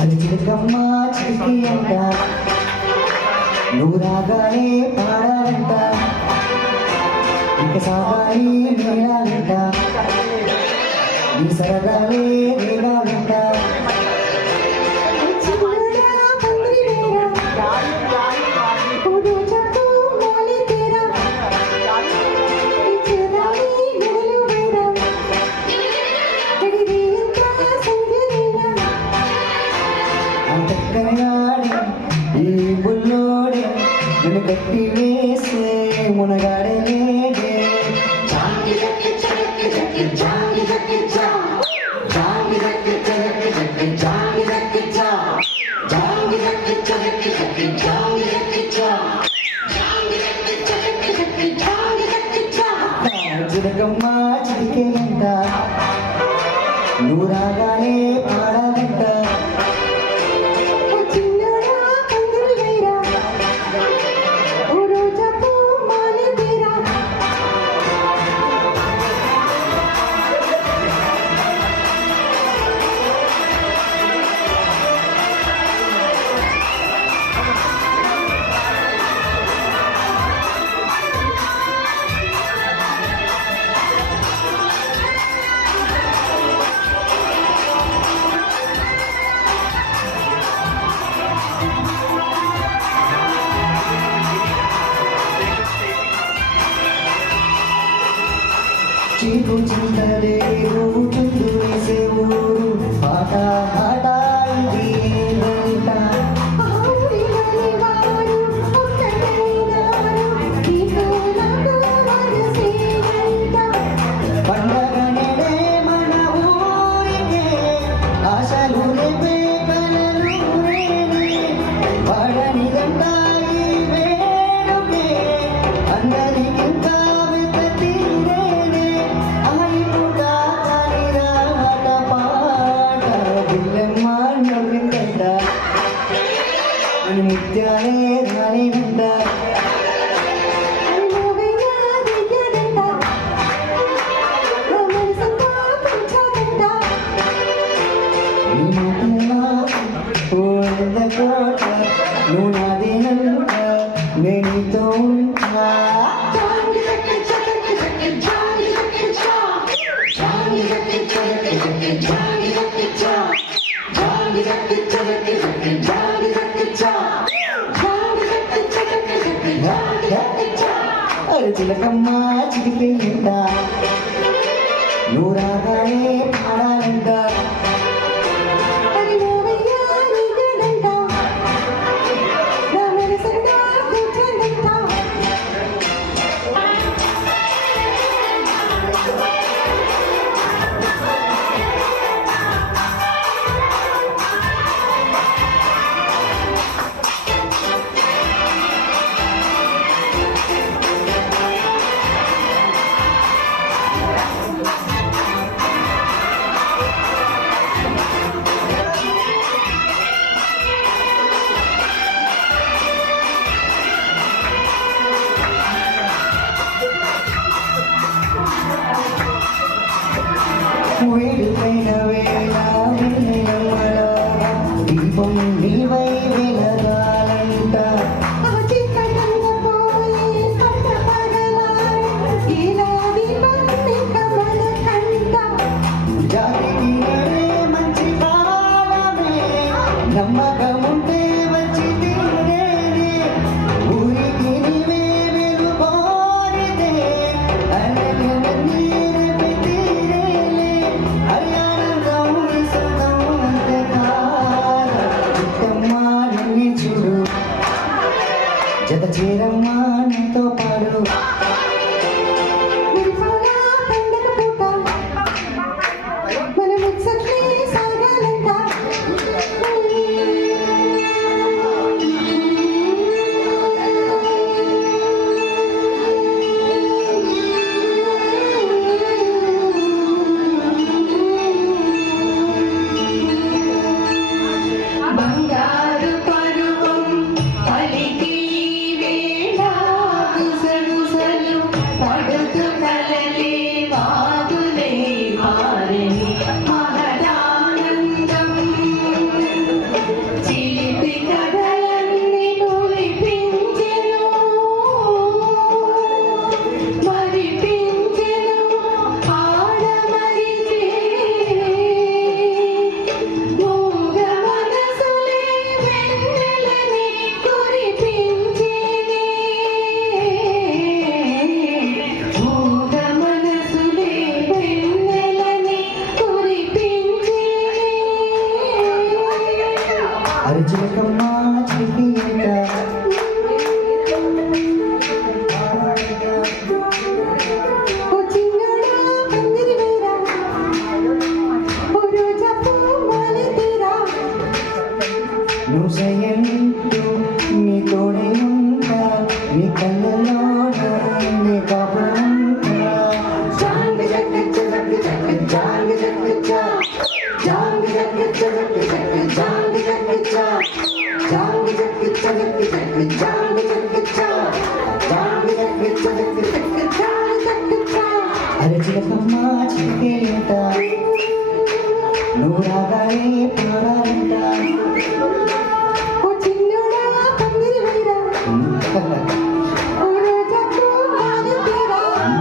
అది చిలకమ్మ చిలికి అంట నువ్వు రాగానే పాడాలంట ఇక సాగాలి మేళాలంట నీ సరదాలే రేగాలంట ఈ బుల్లోడే నన్ను కట్టి వేసే మునగాడే లేడే జాంగి జక్కి జక్కి జక్కి జాంగి జక్కి జా జాంగి జక్కి జక్కి జక్కి జాంగి జక్కి జా జాంగి జక్కి జక్కి జక్కి జాంగి జక్కి జా జాంగి జక్కి జక్కి జక్కి జాంగి జక్కి జా చిలకమ్మ చిలికేయంట నువ్వు రాగానే పాడాలంట చీపు చింతలే ఊటుంది వేసే ఊరు పాట ఆట ఇది వెంట పండగ నేడే మన ఊరికే ఆశలు రేపే కలలు రేనే పడని గంట ఈ వేడుకే అందరికింకా ముత్యాలే రాలినంట కోట నువ్వు నాదేనంట నేనుతో ఉంటా చిలకమ్మ చిలికేయంట నువ్వు రాగానే పాడాలంట వేడిపైన వేళ వెన్నెలమ్మలో దీపం నీవై వెలగాలంట జాతికి నడే మంచి కాలమే నమ్మకముంటే వచ్చి తీరేనే ఊరికి నీవే వెలుగోరితే అలగలన్నీ జత చేరమ్మా నీతో పాడు బంగారు పరువం పలికి వేళ అరచిలకమ్మ చిలిపియట ఓ చిన్నోడా పందిరి వేరా ఓ రోజా పూమాలి తీరా నువ్వు సయ్యంటూ నీ తోడే ఉంటా నీ కళ్ళలోన నీ కాపురం ఉంటా జాంగ్ జగ్ జగ్ జగ్ జాంగ్ జగ్ జగ్ జాంగ్ జగ్ జగ్ జగ్ జాంగ్ జగ్ జగ్ జాంగ్ జగ్ జగ్ జగ్ జాంగ్ జగ్ జగ్ జాంగ్ జగ్ జగ్ జగ్ జాంగ్ జగ్ జగ్ అరచిలకమ్మ చిలిపియట నువ్వు రాగానే పారా